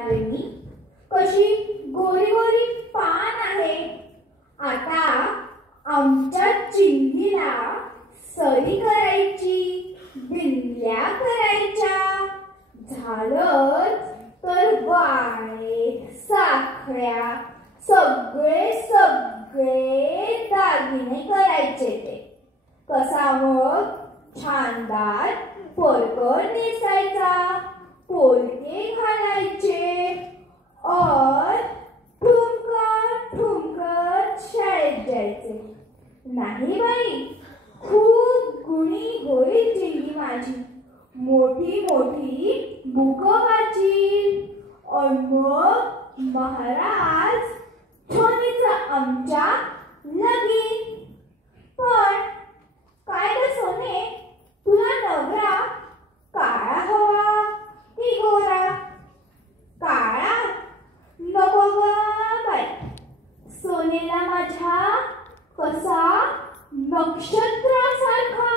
नारंगी कशी गोरी गोरी पान आहे। आता आमच्या चिंधीला सरी करायची, बिंदल्या करायच्या, झालं तर वाळे साखळ्या सगळे सगळे दागिने करायचे। ते कसा मग छानदार परकर नेसायचा, पोलके घालायचे और ठुमकत ठुमकत शाळेत जायचे। नाही बाई, खूप गुणी होईल चिंगी माझी, मोठी मोठी बुकं वाचील और मग महाराज ठोनीचा आमच्या लगीन। पण काय ग सोने, तुला नवरा काळा हवा की गोरा? काळा नको ग बाई, सोनेला माझ्या कसा नक्षत्रासारखा